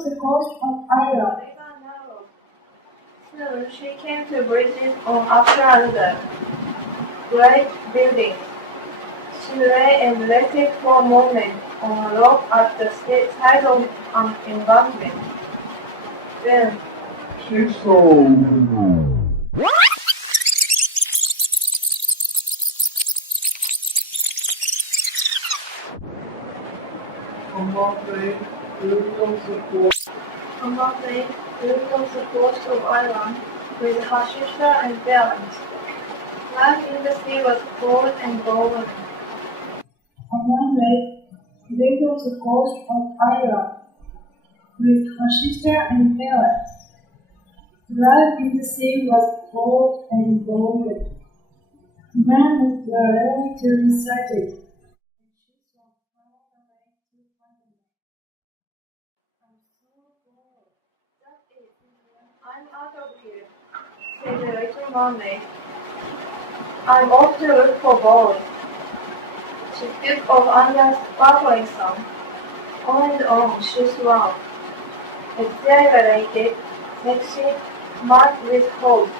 to the coast of Ireland. Soon she came to bridges one after another, great buildings. She lay and rested for a moment on a rock at the side of an embankment. Then she saw a mountain built on the coast of Ireland with her sister and parents. Life in the sea was cold and golden. On one lake, lived on the coast of Ireland with her sister and parents. Life in the sea was cold and golden. Men were ready to recite it. I'm out of here, said the little mermaid. I'm off to look for gold. She took off under sparkling sun. On and on she swam, exhilarated, sexy, mad with hope.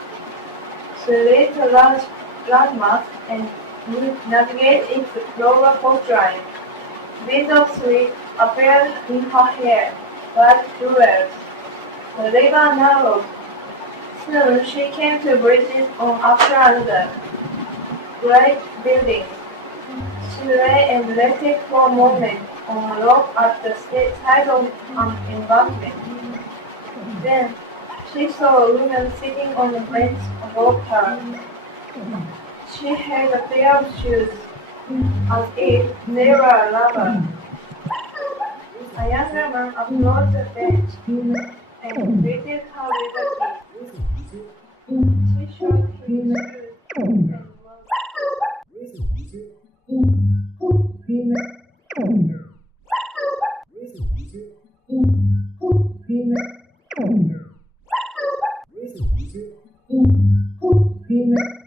She reached a large landmass and navigated its roller coastline. Beads of sweat appeared in her hair, like jewels. The river narrowed. Soon she came to bridges one after another, great buildings. She lay and rested for a moment on a rock at the side of an embankment. Then she saw a woman sitting on a bench above her. She had a pair of shoes, as if they were a lover. A younger man approached the bench and greeted her with a kiss. She showed him shoes and was